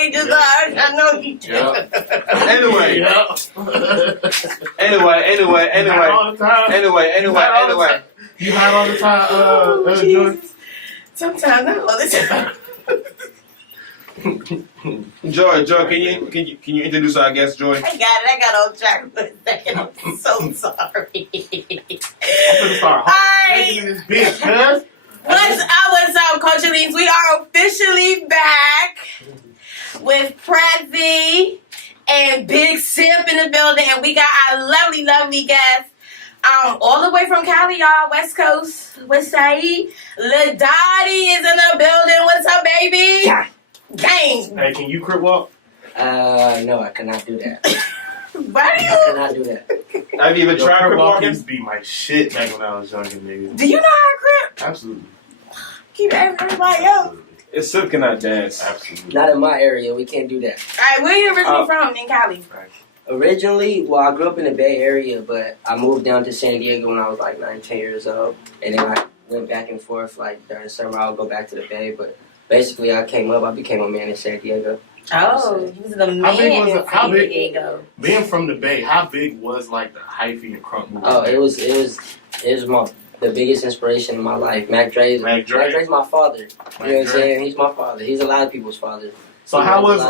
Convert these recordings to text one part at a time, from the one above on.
pages. I know you do. Anyway. Anyway. You hide all the time, Joy? Sometimes, not all the time. Joy, can you introduce our guest, Joy? I got on track for a second. I'm so sorry. I'm gonna start taking this bitch, cuz. What's up, Coach Elise? We are officially back with Prezi and Big Simp in the building, and we got our lovely, lovely guest. All the way from Cali, y'all, West Coast, West Side. Ladotee is in the building. What's up, baby? Gang. Hey, can you crip walk? No, I cannot do that. Why do you? I cannot do that. Have you even tried crip walking? Used to be my shit back when I was younger, nigga. Do you know how to crip? Absolutely. Keep asking everybody else. It's Simp cannot dance. Absolutely. Not in my area. We can't do that. All right, where you originally from in Cali? Originally, well, I grew up in the Bay Area, but I moved down to San Diego when I was like 9, 10 years old. And then I went back and forth. Like during the summer, I would go back to the Bay. But basically, I became a man in San Diego. Oh, he was the man in San Diego. Being from the Bay, how big was like the hyphy and crunk movement? Oh, it was the biggest inspiration in my life. Mac Dre's my father. You know what I'm saying? He's my father. He's a lot of people's father. So how was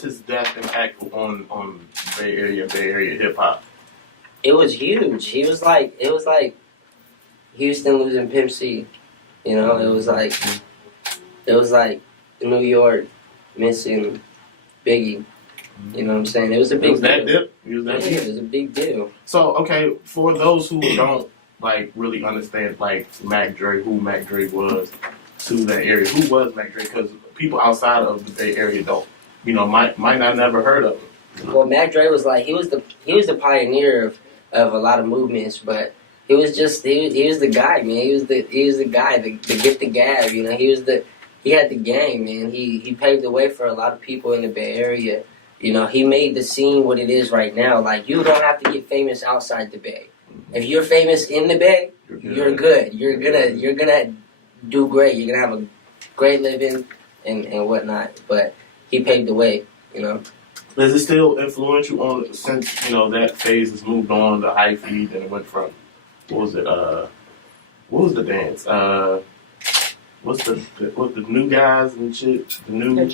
his death impactful on Bay Area hip hop? It was huge. It was like Houston losing Pimp C. You know, it was like New York missing Biggie. You know what I'm saying? It was a big deal. It was a big deal. So, okay, for those who don't like really understand like Mac Dre, who Mac Dre was to that area, who was Mac Dre? Because people outside of the Bay Area don't, might not never heard of him. Well, Mac Dre was like he was the pioneer of a lot of movements, but he was the guy, man. He was the guy, the gift the gab. You know, he had the game, man. He paved the way for a lot of people in the Bay Area. You know, he made the scene what it is right now. Like, you don't have to get famous outside the Bay. If you're famous in the Bay, you're good. You're gonna do great. You're gonna have a great living and whatnot. But he paved the way, you know. Is it still influential on since that phase has moved on the hyphy, then it went from what was the dance? What's the new guys and shit? The new.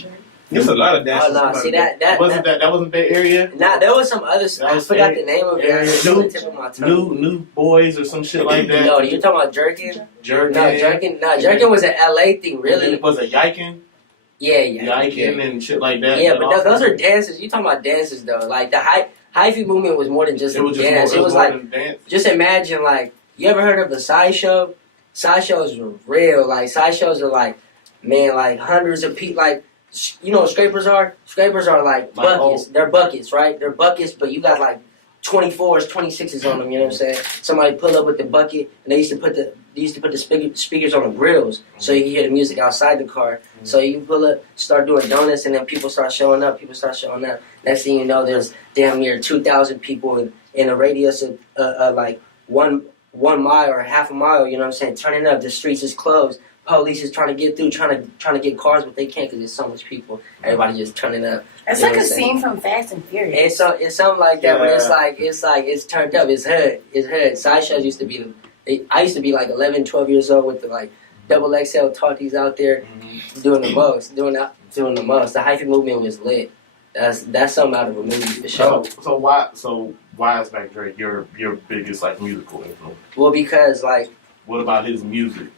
There's a lot of dances. Oh no! See that wasn't Bay Area. Nah, there was some other stuff. I forgot the name of it. It's on the tip of my tongue. New boys or some shit like that. No, you're talking about Jerkin. Jerkin. No, Jerkin was an LA thing, really. Was it Yikin? Yeah. Yikin and shit like that. Yeah, but those are dances. You talking about dances though? Like the hyphy movement was more than just a dance. It was like just imagine like you ever heard of a sideshow? Sideshows were real. Like sideshows are like like hundreds of people like. You know what scrapers are? Scrapers are like buckets. They're buckets, right? They're buckets, but you got like 24s, 26s on them. You know what I'm saying? Somebody pull up with the bucket, and they used to put the speakers on the grills, so you can hear the music outside the car. So you can pull up, start doing donuts, and then people start showing up. Next thing you know, there's damn near 2,000 people in a radius of like one mile or half a mile. You know what I'm saying? Turning up, the streets is closed. Police is trying to get through, trying to get cars, but they can't because there's so much people. Everybody just turning up. It's like a scene from Fast and Furious. It's something like that, but it's turned up. It's hood. Sideshows used to be. I used to be like 11, 12 years old with the like double XL talkies out there doing the most. The hyphy movement was lit. That's something out of a movie for sure. So why is Mac Dre your biggest like musical influence? Well, because like. What about his music?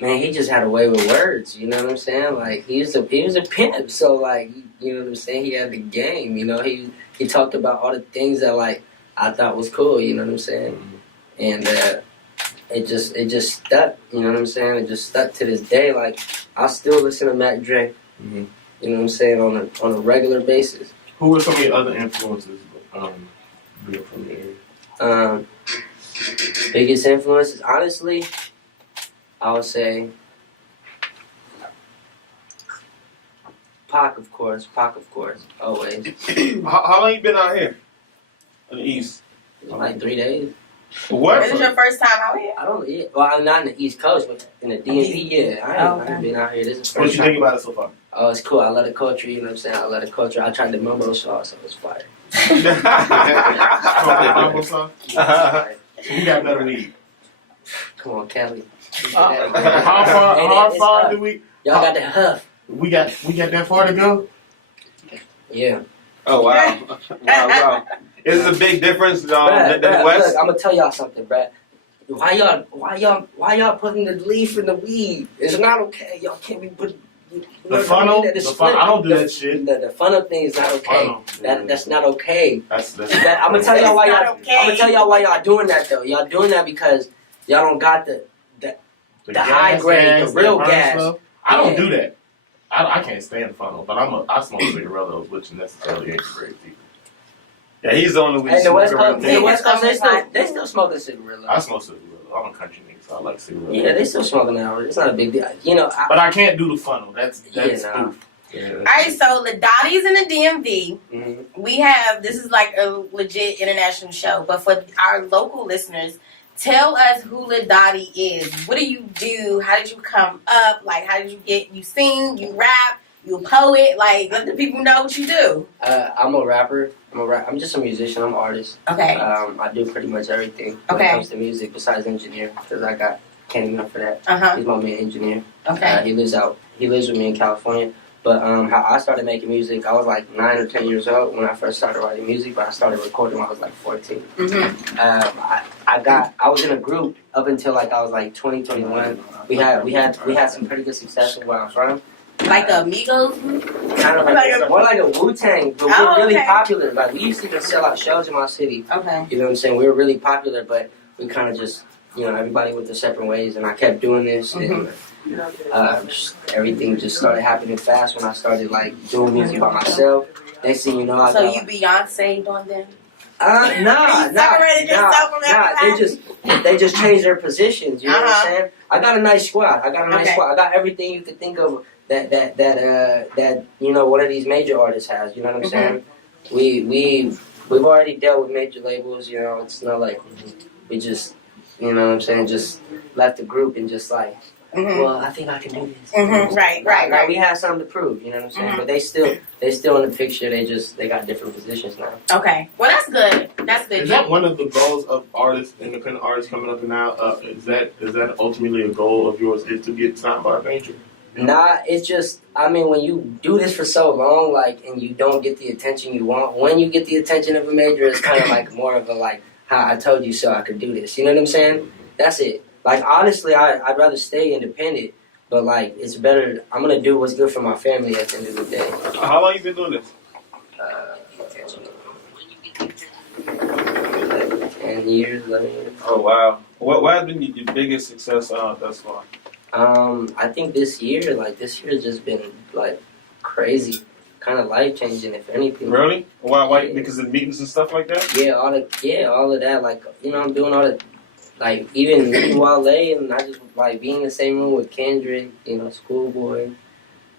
Man, he just had a way with words, you know what I'm saying? Like, he was a pimp, so, like, you know what I'm saying? He had the game, you know? He talked about all the things that, like, I thought was cool, you know what I'm saying? And it just stuck, you know what I'm saying? It just stuck to this day. Like, I still listen to Mac Dre, you know what I'm saying, on a regular basis. Who were some of your other influences being from the area? Biggest influences, honestly... I would say Pac, of course, always. How long you been out here in the East? Like 3 days. What? This is your first time out here? I don't. Yeah, well, I'm not in the East Coast, but in the DMV, yeah. I ain't been out here. This is the What first you time. think about it so far? Oh, it's cool. I love the culture. You know what I'm saying? I love the culture. I tried the mumbo sauce, so it's fire. Mambo sauce? Who got better weed? Come on, Kelly. How far do we? Y'all got the huff. We got that far to go. Yeah. Oh wow. Wow. Is it a big difference than the West? Look, I'm gonna tell y'all something, bruh. Why y'all putting the leaf in the weed? It's not okay. Y'all can't be putting The funnel. I don't do that shit. The funnel thing is not okay. That's not okay. That's I'm gonna tell y'all why y'all. okay. I'm gonna tell y'all why y'all doing that though. Y'all doing that because y'all don't got the high grade, the real gas. Stuff. I don't do that. I can't stand funnel, but I smoke cigarillos, which necessarily ain't great either. Yeah, he's the only weed And the West smoker Coast, around here. the West Coast, they still smoking cigarillos. I smoke cigarillos. I'm a country nigga, so I like cigarillos. Yeah, they still smoking that. It's not a big deal. You know, but I can't do the funnel. That's nah. stupid. Yeah, All right, so Ladotee's in the DMV. Mm-hmm. We have, this is like a legit international show, but for our local listeners, tell us who Ladotee is. What do you do? How did you come up? Like, how did you sing, you rap, you a poet? Like, let the people know what you do. I'm a rapper. I'm just a musician. I'm an artist. Okay. I do pretty much everything when it comes to music besides engineer because I got Kenny up for that. He's my main engineer. Okay. He lives with me in California. But how I started making music, I was like 9 or 10 years old when I first started writing music, but I started recording when I was like 14. Mm-hmm. I was in a group up until like I was like 20, 21. We had some pretty good success where I'm from. Like the Amigos? Kind of like more like a Wu-Tang, but we're really popular. Like we used to even sell out shows in my city. Okay. You know what I'm saying? We were really popular, but we kind of just, everybody went their separate ways, and I kept doing this, and everything just started happening fast when I started like doing music by myself. Next thing you know, I got, you Beyonce'd on them? Nah. They just changed their positions. You know what I'm saying? I got a nice squad. I got everything you could think of that one of these major artists has. You know what I'm saying? We've already dealt with major labels. You know, it's not like we just, you know what I'm saying, just left the group and just like, well, I think I can do this. Right. We have something to prove, you know what I'm saying? But they still in the picture. They got different positions now. Okay. Well, that's good. Is that one of the goals of artists, independent artists coming up now? Is that ultimately a goal of yours? Is to get signed by a major? Nah, it's just, when you do this for so long, like, and you don't get the attention you want, when you get the attention of a major, it's kind of like more of a like, I told you so I could do this. You know what I'm saying? That's it. Like, honestly, I'd rather stay independent, but, like, it's better. I'm going to do what's good for my family at the end of the day. How long you been doing this? 10 years, 11 years. Oh, wow. What has been your biggest success thus far? I think this year has just been, like, crazy. Kind of life-changing, if anything. Really? Why? Yeah. Because of meetings and stuff like that? Yeah, all of that. Like, I'm doing all the, like, even meeting Wale, and I just, like, being in the same room with Kendrick, Schoolboy,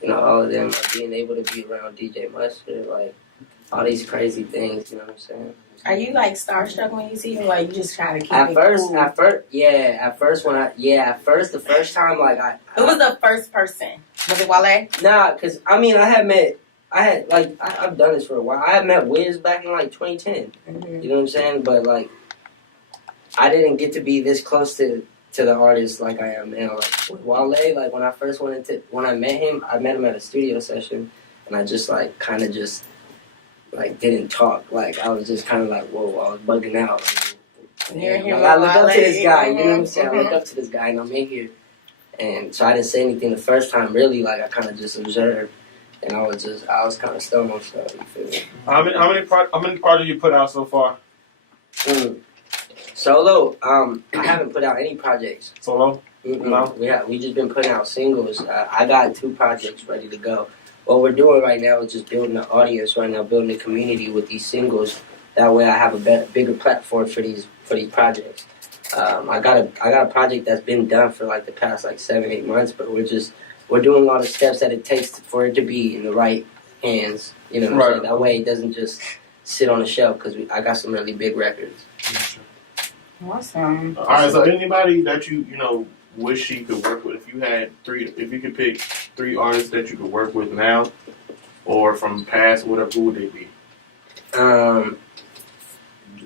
all of them, like, being able to be around DJ Mustard, like, all these crazy things, you know what I'm saying? Are you, like, starstruck when you see him, like, you just try to keep At it first, cool? the first time, like, Who was the first person? Was it Wale? Nah, because, I've done this for a while. I had met Wiz back in, like, 2010. Mm-hmm. You know what I'm saying? But, like, I didn't get to be this close to the artist like I am now. Like, with Wale, like, when I met him at a studio session, and I just, like, kind of just, like, didn't talk. Like, I was just kind of like, whoa, I was bugging out. I look up to this guy, you know what I'm saying? I look up to this guy, and I'm in here. And so I didn't say anything the first time, really. Like, I kind of just observed. And I was kind of stoned on stuff, you feel me? How many projects you put out so far? Solo, I haven't put out any projects. Solo? No? We just been putting out singles. I got 2 projects ready to go. What we're doing right now is just building an audience right now, building a community with these singles. That way I have a bigger platform for these projects. I got a project that's been done for like the past like 7-8 months, but we're doing all the steps that it takes for it to be in the right hands. You know what I'm saying? That way it doesn't just sit on the shelf because I got some really big records. Awesome. All right. So anybody that you wish you could work with, if you could pick 3 artists that you could work with now, or from past, whatever, who would they be?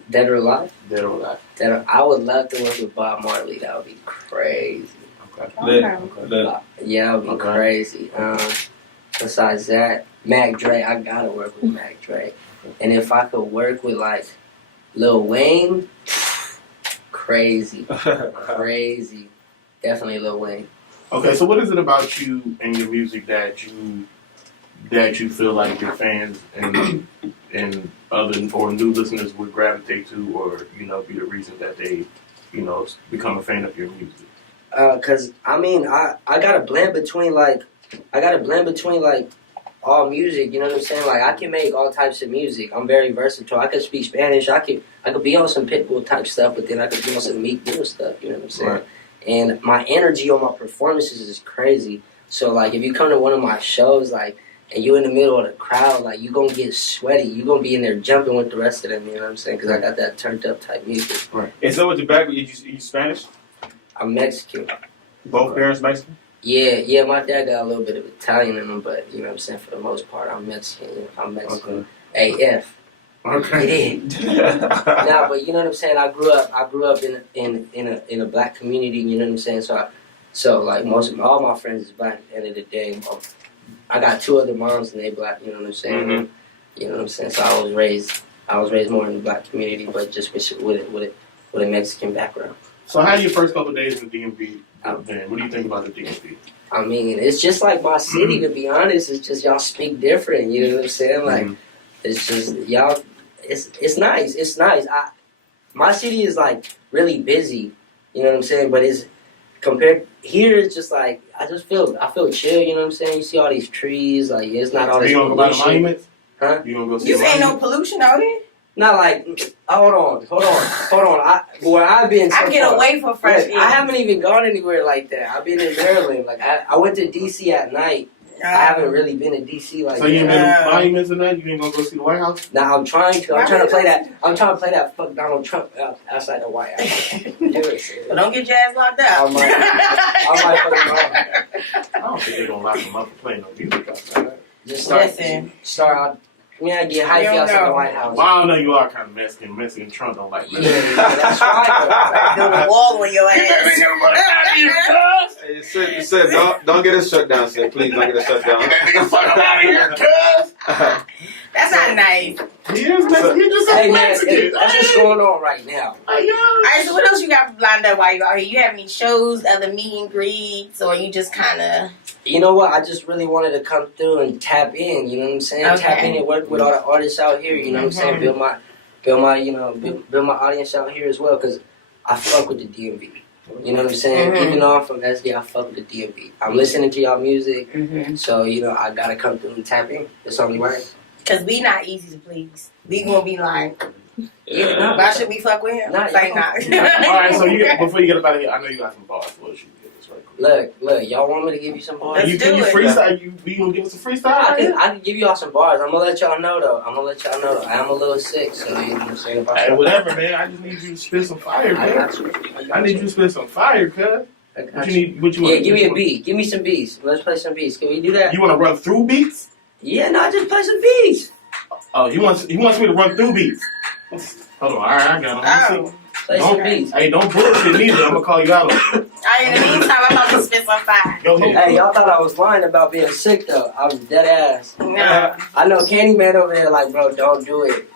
Dead or alive? Dead or alive. I would love to work with Bob Marley. That would be crazy. Okay. Yeah, that would be crazy. Besides that, Mac Dre. I gotta work with Mac Dre. And if I could work with like Lil Wayne, crazy. Definitely Lil Wayne. Okay, so what is it about you and your music that you feel like your fans and other or new listeners would gravitate to, or be the reason that they become a fan of your music? Cause I mean I gotta blend between all music, you know what I'm saying? Like I can make all types of music. I'm very versatile. I could speak Spanish. I could be on some Pitbull type stuff, but then I could be on some Meek Mill stuff. You know what I'm saying? Right. And my energy on my performances is crazy. So like if you come to one of my shows, like, and you in the middle of the crowd, like you gonna get sweaty. You gonna be in there jumping with the rest of them. You know what I'm saying? Because I got that turned up type music. Right. And so with your background, you Spanish? I'm Mexican. Both parents Mexican? Yeah, my dad got a little bit of Italian in him, but you know what I'm saying, for the most part, I'm Mexican. I'm Mexican. Okay. AF. Okay. Nah, but you know what I'm saying. I grew up in a black community. You know what I'm saying. So like all my friends is black. At the end of the day, I got 2 other moms and they black. You know what I'm saying. Mm-hmm. You know what I'm saying. So I was raised more in the black community, but just with a Mexican background. So how your first couple of days in the DMV? Then what do you think about the DMV? I mean, it's just like my city, to be honest. It's just y'all speak different. You know what I'm saying? Like, it's just y'all. It's nice. It's nice. My city is like really busy. You know what I'm saying? But it's compared here. It's just like I feel chill. You know what I'm saying? You see all these trees. Like it's not all this. You gonna go by the monuments? Huh? You gonna go see? You ain't no pollution out here. Not like. Hold on. Where I've been. So I get far, away from fresh air. I haven't even gone anywhere like that. I've been in Maryland. Like I went to DC at night. I haven't really been to DC like that. So you ain't been to monuments tonight? You ain't gonna go see the White House? Nah, I'm trying to play that fuck Donald Trump outside the White House. Well, don't get your ass locked up. I might fucking I don't think they're gonna lock him up for playing no music outside. just Listen. out. I get hyphy outside the White House. Well, I know you are kind of Mexican. Mexican Trump don't like Mexican. Yeah, that's right. Build a wall on your ass. Hey, Sid, don't get us shut down, Sid. Please don't get us shut down. That's not nice. He is Mexican. He just Hey man, Mexican. that's what's going on right now. Alright, so what else you got lined up while you out here? You have any shows, other meet and greets, or you just kind of... You know what? I just really wanted to come through and tap in. You know what I'm saying? Okay. Tap in and work with all the artists out here. You know what I'm saying? Build my audience out here as well. Cause I fuck with the DMV. You know what I'm saying? Even though I'm from SD, I fuck with the DMV. I'm listening to y'all music, so I gotta come through and tap in. It's only right. Cause we not easy to please. We gonna be like, Yeah, why should we fuck with him? Nah, Like, nah. Alright, so before you get up out of here, I know you got some bars for us. You can get this right quick. Look, y'all want me to give you some bars? Let's Can you do it. freestyle? You gonna give us a freestyle? I can give y'all some bars. I'm gonna let y'all know though. I'm a little sick, so you know what I'm saying. Hey, whatever, man. I just need you to spit some fire, I man. got you. I need you to spit some fire, cuz. What you need? What you want? Yeah, give me a beat. Give me some beats. Let's play some beats. Can we do that? You want to run through beats? Yeah, no, just play some beats. Oh, he wants me to run through beats. Hold on, all right, I got him. Oh. Play some beats. Hey, don't bullshit neither. I'm gonna call you out. Alright, in the meantime, I'm about to spit some fire. Go ahead. Hey, y'all thought I was lying about being sick though. I was dead ass. No. I know Candyman over there like, bro, don't do it.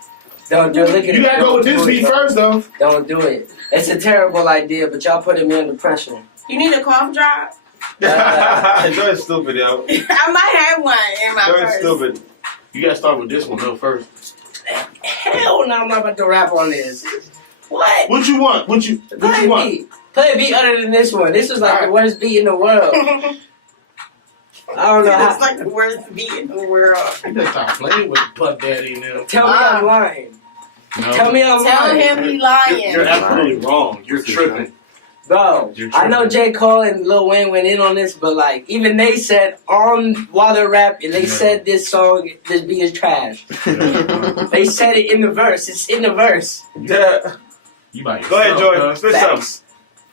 Don't do it. Look at You it. gotta go with this beat first, though. Don't do it. It's a terrible idea, but y'all putting me under pressure. You need a cough drop? Joy's stupid, yo. I might have one in my Joy's purse. stupid. You gotta start with this one though first. Hell no, I'm not about to rap on this. What? What you want? What you want? Beat. Play a beat other than this one. This is like the worst beat in the world. I don't know how. It's like the worst beat in the world. You better stop playing with Puff Daddy and them. Tell me I'm lying. No. Tell me I'm Tell lying. him he lying. You're absolutely wrong. You're tripping. Bro, I know J. Cole and Lil Wayne went in on this, but like even they said while they're rapping, they said this beat is trash. They said it in the verse. It's in the verse. Yeah. You might Go ahead, Jordan. Spit some.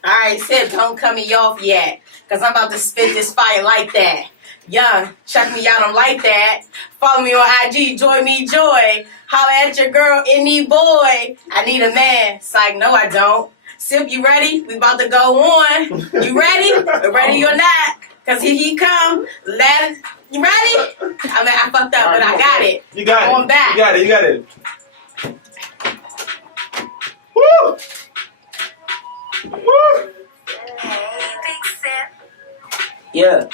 Alright, Sip, don't cut me off yet. Cause I'm about to spit this fire like that. Young, check me out, I'm like that. Follow me on IG, Joy Me Joy. Holla at your girl, any boy. I need a man. Psych, no I don't. Sip, you ready? We about to go on. You ready? Ready or not? Cause here he come. You ready? I mean, I fucked up, but I got it. You got it. Going back. You got it. You got it. Woo! Woo! Yeah.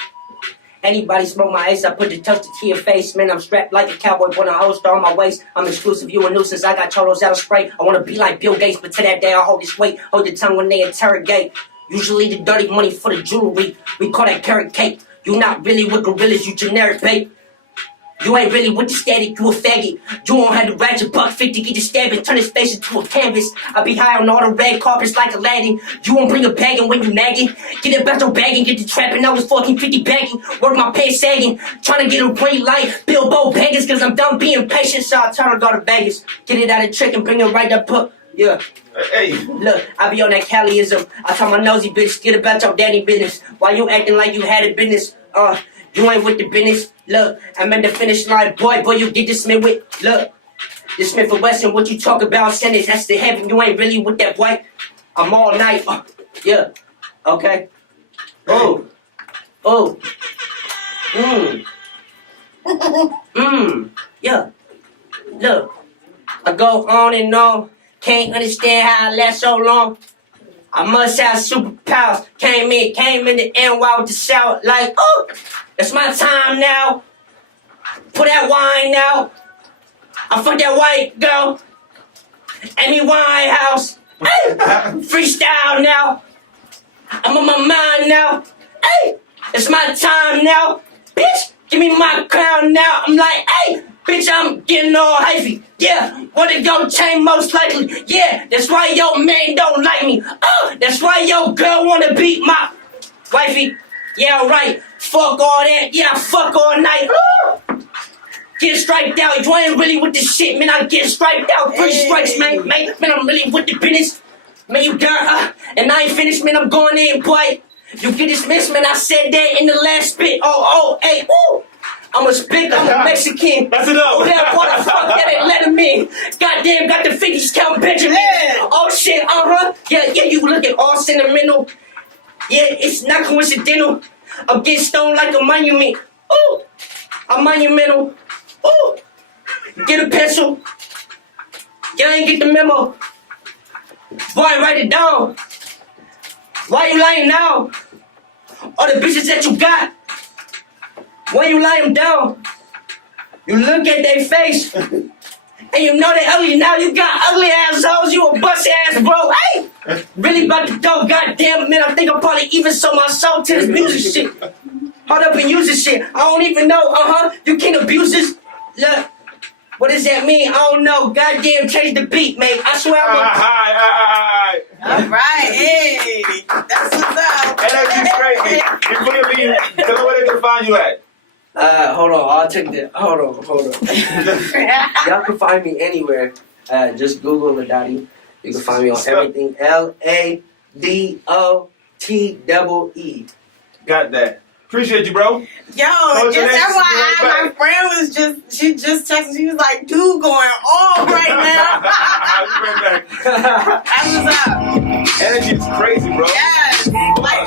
Anybody smoke my ace, I put the toaster to your face. Man, I'm strapped like a cowboy, put a holster on my waist. I'm exclusive, you a nuisance, I got cholos out of spray. I wanna be like Bill Gates, but to that day I hold this weight. Hold the tongue when they interrogate. Usually the dirty money for the jewelry. We call that carrot cake. You not really with gorillas, you generic bait. You ain't really with the static, you a faggot. You won't have the ratchet buck 50, get the stabbing, turn his face into a canvas. I be high on all the red carpets like Aladdin. You won't bring a bag in when you nagging. Get a battle bag and get the trapping. I was 1450 bagging, work my pants sagging. Trying to get a green light, Bilbo Baggins, cause I'm done being patient. So I try to go to Vegas. Get it out of trick and bring it right up. Yeah. Hey. Look, I be on that Caliism. I tell my nosy bitch, get about your daddy business. Why you acting like you had a business? You ain't with the business. Look, I'm at the finish line, boy, you get this Smith with. Look, this Smith & Wesson, what you talk about, sentence, that's the heaven. You ain't really with that boy. I'm all night. Yeah. Okay. Oh. Yeah. Look, I go on and on. Can't understand how I last so long. I must have superpowers. Came in the NY with the shout like, oh, it's my time now. Put that wine out. I fuck that white girl. Amy Winehouse. Hey, freestyle now. I'm on my mind now. Hey, it's my time now. Bitch, give me my crown now. I'm like, hey, bitch, I'm getting all hyphy. Yeah, wanna go chain most likely. Yeah, that's why your man don't like me. Oh, that's why your girl wanna beat my wifey. Yeah, right. Fuck all that. Yeah, fuck all night. Get striped out. You ain't really with the shit, man. I get striped out. 3 strikes, man. Man, I'm really with the business. Man, you done, and I ain't finished, man. I'm going in, boy. You get dismissed, man. I said that in the last spit. Oh, hey, ooh. I'm a spit, I'm a Mexican. That's enough. Oh, that what the fuck that ain't let him in. Goddamn, got the 50s count Benjamin. Oh shit, Yeah, you looking all sentimental. Yeah, it's not coincidental. I'm getting stoned like a monument. Ooh, I'm monumental. Ooh, get a pencil. You ain't get the memo. Boy, write it down. Why you lying now? All the bitches that you got. When you lie them down, you look at their face, and you know they ugly. Now you got ugly assholes, you a bust ass bro. Hey, really about to go, goddamn man. I think I'm probably even sold my soul to this music shit. Hold up and use this shit. I don't even know. You can't abuse this. Look, what does that mean? I don't know. Goddamn, change the beat, man. I swear I'm Alright, hey, that's what's up. Energy's crazy. Before you leave, tell them where they can find you at. Hold on, I'll take that. Hold on. Y'all can find me anywhere. Just Google Ladotee. You can find me on everything. Ladotee. Got that. Appreciate you, bro. Yo, is that why my friend was she just texted, she was like, dude going on right now. I'll be right back. That was up. Energy's crazy, bro. Yes. Like